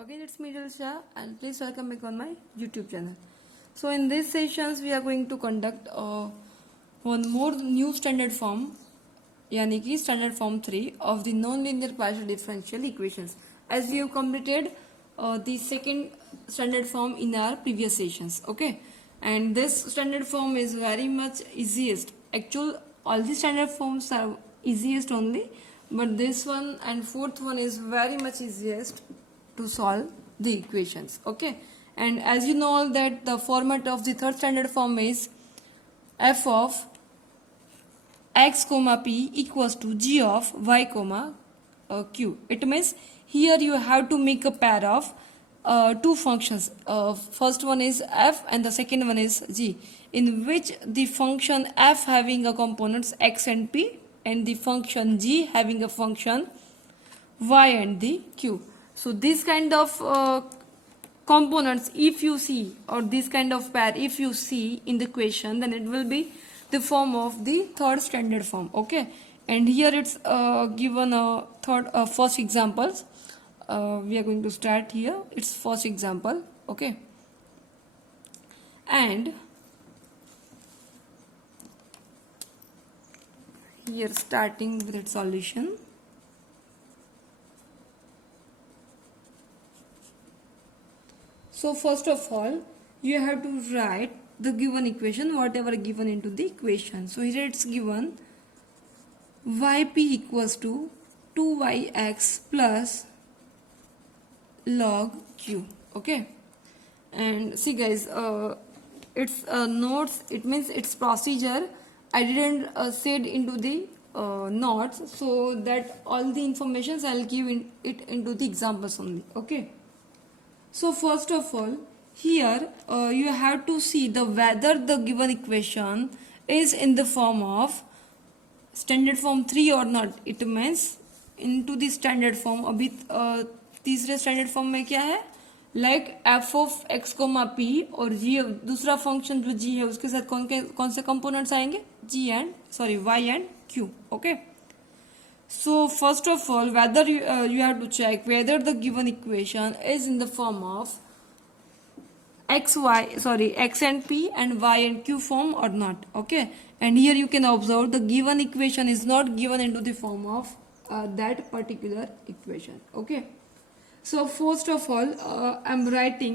again it's me Shah and please welcome back on my YouTube channel. So in these sessions we are going to conduct one more new standard form, yani ki standard form 3 of the non-linear partial differential equations, as we have completed the second standard form in our previous sessions. Okay, and this standard form is very much easiest. Actually all the standard forms are easiest only, but this one and fourth one is very much easiest to solve the equations. Okay, and as you know that the format of the third standard form is f of x comma p equals to g of y comma q. It means here you have to make a pair of two functions. First one is f and the second one is g, in which the function f having a components x and p and the function g having a function y and the q. So this kind of components if you see, or this kind of pair if you see in the question, then it will be the form of the third standard form. Okay, and here it's given a first examples. We are going to start here. It's first example. Okay, and here starting with its solution. So first of all, you have to write the given equation, whatever given into the equation. So here it's given yp equals to 2yx plus log q. Okay, and see guys, it's notes, it means it's procedure. I didn't said into the notes, so that all the informations I'll give it into the examples only. Okay, so first of all, here you have to see the whether the given equation is in the form of standard form 3 or not. It means into the standard form. अभी तीसरे standard form में क्या है, like f of x comma p और g, दूसरा function जो g है उसके साथ कौन से components आएंगे, g and y and q. Okay, so first of all, whether you have to check whether the given equation is in the form of x and p and y and q form or not. Okay, and here you can observe the given equation is not given into the form of that particular equation. Okay, so first of all, I'm dividing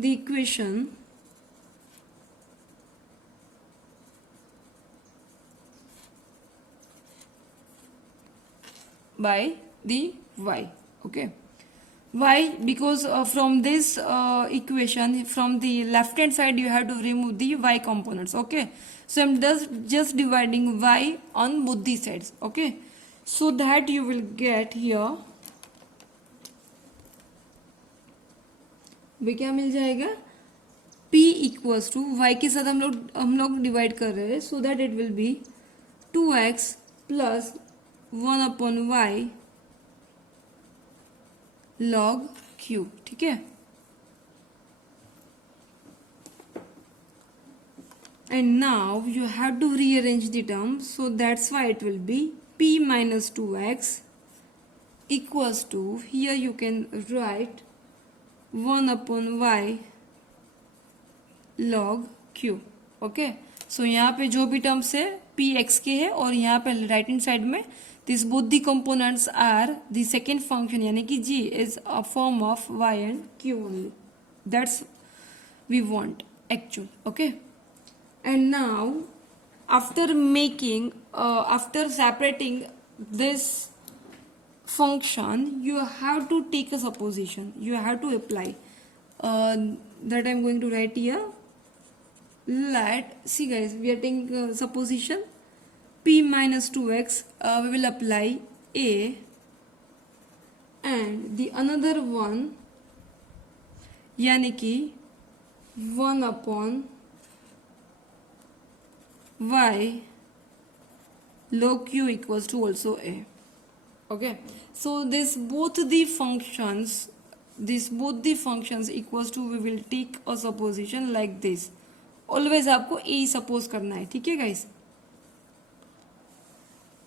the equation by the y. Okay, why? Because from this equation, from the left hand side you have to remove the y components. Okay, so I'm just dividing y on both the sides. Okay, so that you will get here वे क्या मिल जाएगा, p equals to y के साथ हम लोग divide कर रहे हैं, सो that it will B 2x plus 1 upon y log q. ठीक है, and now you have to rearrange the term, so that's why it will be p minus 2x equals to, here you can write 1 upon y log q. Okay, so यहाँ पे जो भी terms है p x के है, और यहाँ पे राइट हैंड साइड में this both the components are the second function, यानी कि g is a form of y and q only. That's we want actual. Okay, and now after making after separating this function, you have to take a supposition, you have to apply that I'm going to write here. Let see guys, we are taking supposition p minus 2x, we will apply a, and the another one यानी कि 1 upon y log q equals to also a. Okay, so this both the functions equals to, we will take a supposition like this. Always आपको A suppose करना है. ठीक है guys,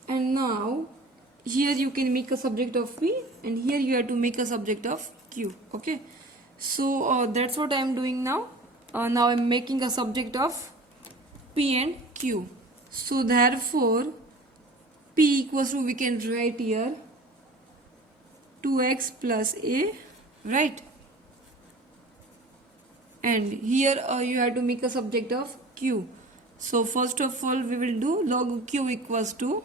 and now here you can make a subject of P, and here you have to make a subject of Q. Okay, so that's what I am doing now. Now I am making a subject of P and Q. So therefore P equals to, we can write here 2x plus a, right? And here you have to make a subject of Q. So first of all we will do log Q equals to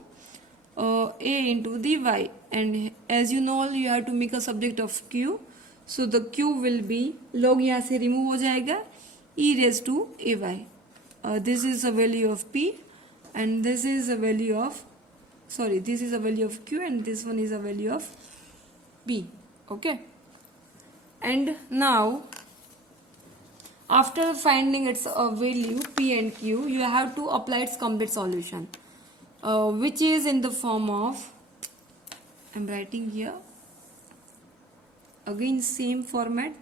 a into the y, and as you know you have to make a subject of Q. So the Q will be, log यहाँ से remove हो जाएगा, e raised to ay. This is a value of P, and this is a value of, sorry, this is a value of Q, and this one is a value of P. Okay, and now after finding its value P and Q, you have to apply its complete solution, which is in the form of, I'm writing here again same format,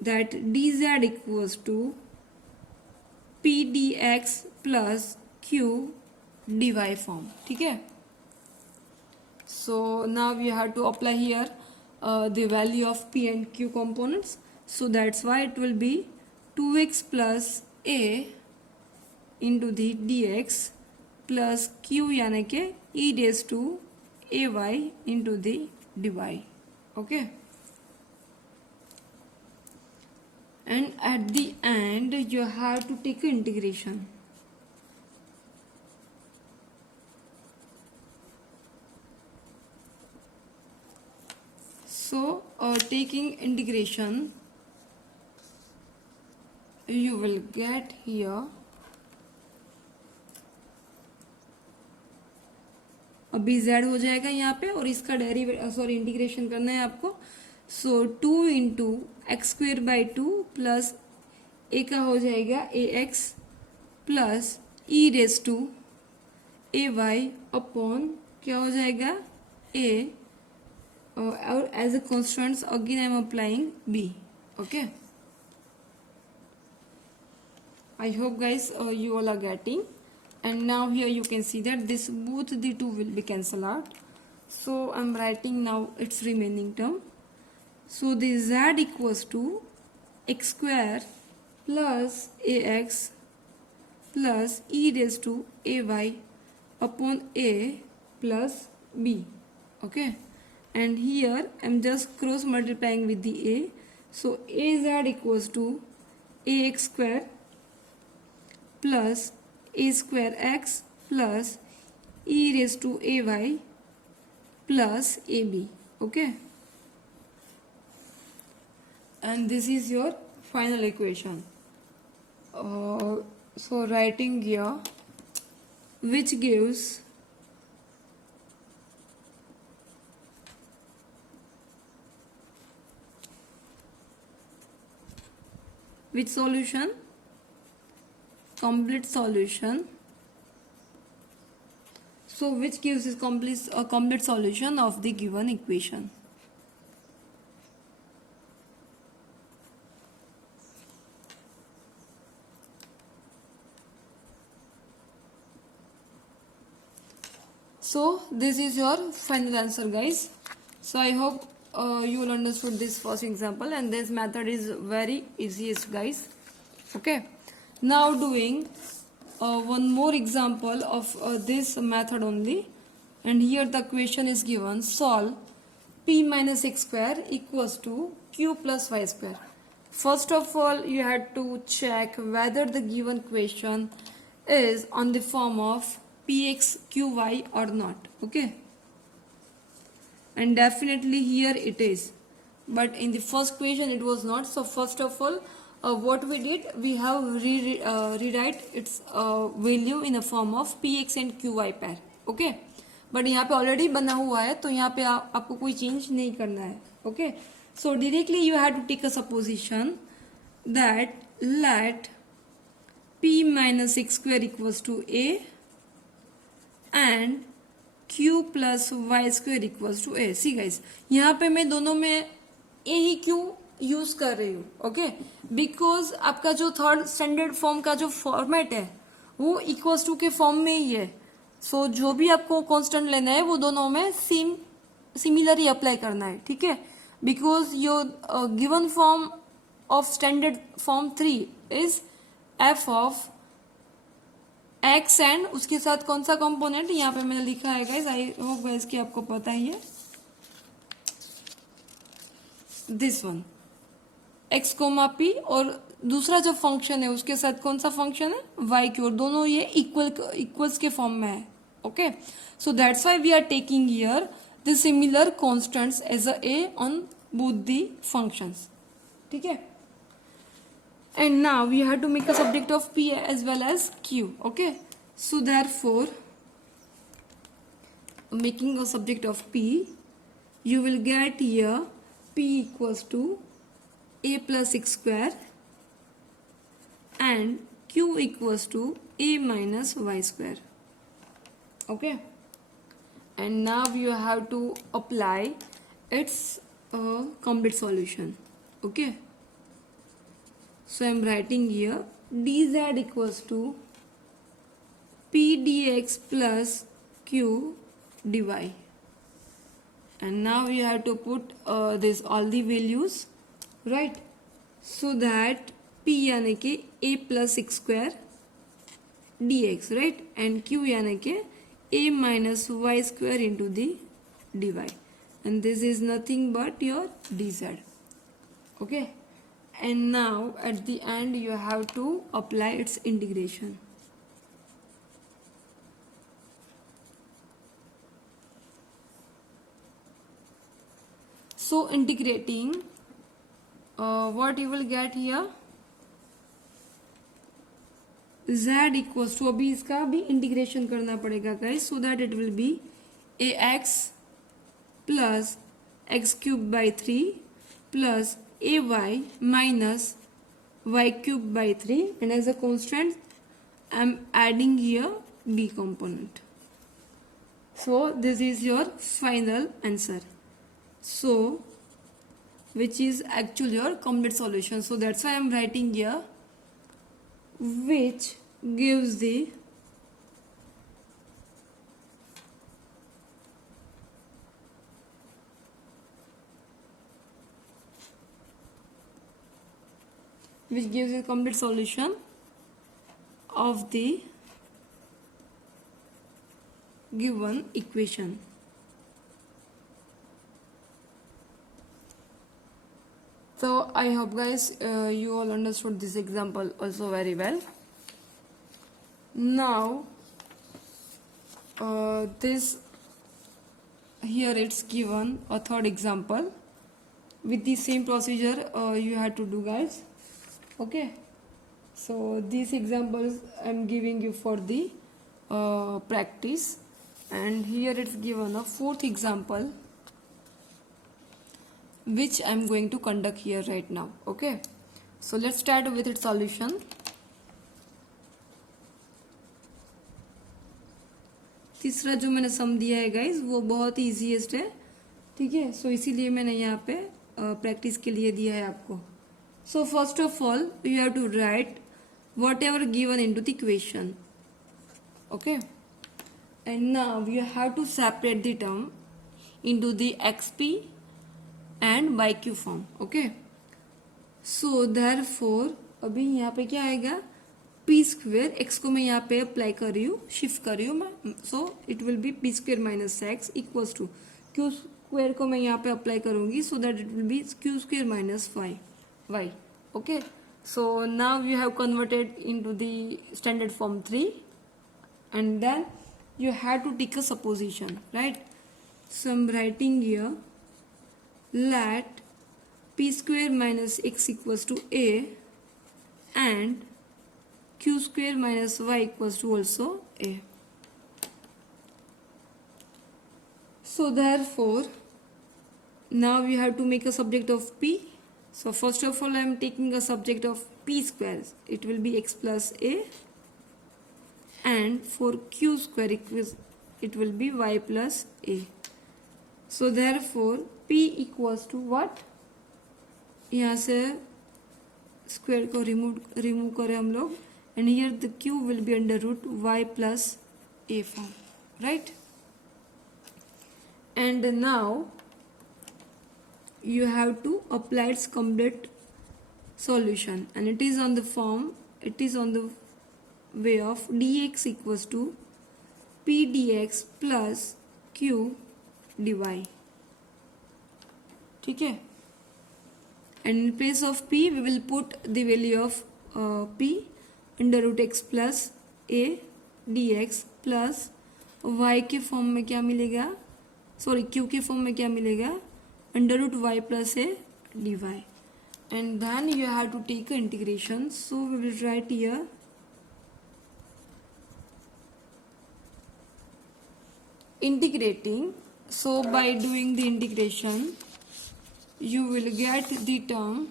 that dz equals to p dx plus q dy form. ठीक है, so now we have to apply here the value of P and Q components. So that's why it will be 2x plus a into the dx plus q यानी के e raised to ay into the dy. Okay, and at the end you have to take an integration. So taking integration you will get here, अभी z हो जाएगा यहाँ पे, और इसका sorry integration करना है आपको. So 2 into x square by 2 plus a का हो जाएगा a x plus e raise to a y upon क्या हो जाएगा ए, और as a constants again I am applying b. Okay, I hope guys you all are getting. And now here you can see that this both the two will be cancelled out. So I'm writing now its remaining term. So the z equals to x square plus ax plus e raised to ay upon a plus b. Okay, and here I'm just cross multiplying with the a. So az equals to ax square plus a square x plus e raised to ay plus ab. Okay, and this is your final equation. So writing here, which gives which solution? Complete solution. So which gives is complete solution of the given equation. So this is your final answer guys. So I hope you will understood this first example, and this method is very easiest guys. Okay, now doing one more example of this method only, and here the question is given, solve p minus x square equals to q plus y square. First of all you had to check whether the given question is on the form of px qy or not. Okay, and definitely here it is, but in the first question it was not. So first of all what we did, we have rewrite its value in a form of px and qy pair. Okay, but यहाँ पे already बना हुआ है, तो यहाँ पे आपको कोई चेंज नहीं करना है. Okay, so directly you have to take a supposition that let p minus x square equals to a and q plus y square equals to a. See guys, यहाँ पे मैं दोनों में a ही q यूज कर रही हूँ. Okay, because आपका जो थर्ड स्टैंडर्ड फॉर्म का जो फॉर्मेट है वो इक्वल्स टू के फॉर्म में ही है. सो जो भी आपको कांस्टेंट लेना है वो दोनों में सिमिलर ही अप्लाई करना है, ठीक है, because your given form of standard form 3 is F of x and उसके साथ कौन सा कंपोनेंट यहाँ पे मैंने लिखा है गाइस, आई होप गाइस कि आपको पता ही है, this one x comma p, और दूसरा जो फंक्शन है उसके साथ कौन सा फंक्शन है वाई क्यू, और दोनों ये इक्वल्स के फॉर्म में है. Okay, so that's why we are taking here the similar constants as a A on both the functions, ठीक है. And now we have to make a subject of P as well as Q. Okay, so therefore making a subject of P, you will get here P equals to A plus x square and Q equals to A minus y square. Okay, and now you have to apply its complete solution. Okay, so I am writing here dz equals to p dx plus q dy, and now you have to put this all the values, right, so that p यानी कि a plus x square dx, right, and q यानी कि a minus y square into the dy, and this is nothing but your dz. Okay, and now at the end you have to apply its integration. So integrating, what you will get here, z equals to, अभी इसका भी integration करना पड़ेगा guys, so that it will be ax plus x cube by 3 plus ay minus y cube by 3, and as a constant I am adding here b component. So this is your final answer, so which is actually your complete solution. So that's why I am writing here which gives the complete solution of the given equation. So I hope guys you all understood this example also very well. Now this here it's given a third example with the same procedure you had to do guys. Okay, so these examples I'm giving you for the practice, and here it's given a fourth example which I'm going to conduct here right now. Okay, so let's start with its solution. तीसरा जो मैंने सम दिया है guys वो बहुत ही easiest है, ठीक है, सो इसीलिए मैंने यहाँ पे प्रैक्टिस के लिए दिया है आपको. So first of all you have to write whatever given into the equation. Okay, and now you have to separate the term into the x p and y q form. Okay, so therefore अभी यहाँ पे क्या आएगा, P square, x को मैं यहाँ पे apply कर रही हूँ, शिफ्ट कर रही हूँ मैं, so it will be p square minus x equals to q square को मैं यहाँ पे अप्लाई करूंगी, so that it will be q square minus y. Okay, so now you have converted into the standard form 3 and then you have to take a supposition, right? So I'm writing here let p square minus x equals to a and q square minus y equals to also a. So therefore now we have to make a subject of p. So first of all I am taking a subject of p square, it will be x plus a, and for q square it will be y plus a. So therefore p equals to what, यहाँ से square को remove करें हम लोग, and here the q will be under root y plus a form. right? And now you have to apply its complete solution, and it is on the way of dx equals to p dx plus q dy. ठीक है, and in place of p we will put the value of p under root x plus a dx plus y के form में क्या मिलेगा, sorry q के form में क्या मिलेगा, under root y plus a dy. And then you have to take an integration, so we will write here integrating. So by doing the integration you will get the term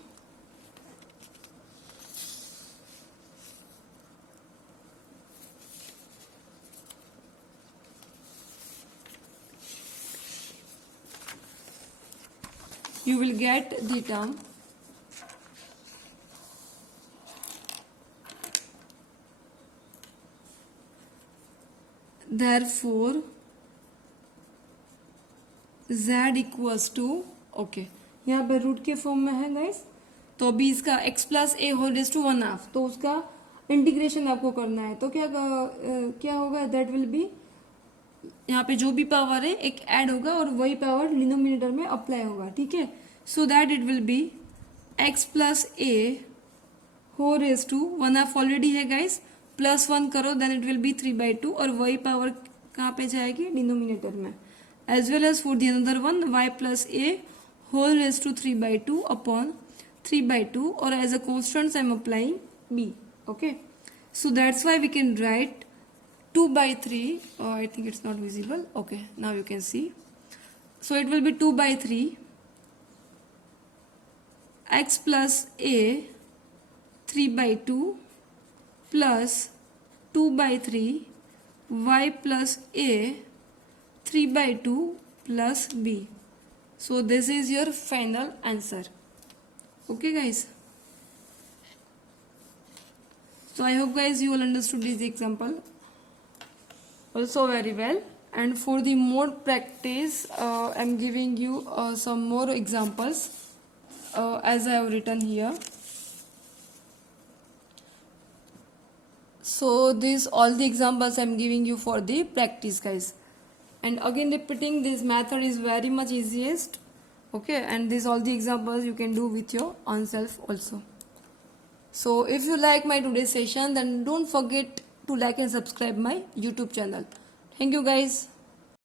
therefore z equals to, okay यहाँ पर root के form में है guys, तो अभी इसका x plus a whole raise to 1/2, तो उसका इंटीग्रेशन आपको करना है, तो क्या होगा, दैट विल बी, यहाँ पे जो भी पावर है एक ऐड होगा और वही पावर डिनोमिनेटर में अप्लाई होगा, ठीक है. So that it will be x plus a whole raise to 1/2 already है गाइस, प्लस 1 करो देन इट विल बी 3/2 और वही पावर कहाँ पे जाएगी, डिनोमिनेटर में. As well as for the another one y plus a whole raised to 3/2 upon 3/2, or as a constant I am applying b. Okay, so that's why we can write 2/3. I think it's not visible. Okay, now you can see. So it will be 2/3 x plus a 3/2 plus 2/3 y plus a 3/2 plus b. So this is your final answer. Okay guys, so I hope guys you all understood this example also very well. And for the more practice I'm giving you some more examples as I have written here. So these all the examples I'm giving you for the practice guys. And again repeating, this method is very much easiest, okay, and these all the examples you can do with your own self also. So if you like my today's session, then don't forget to like and subscribe my YouTube channel. Thank you guys.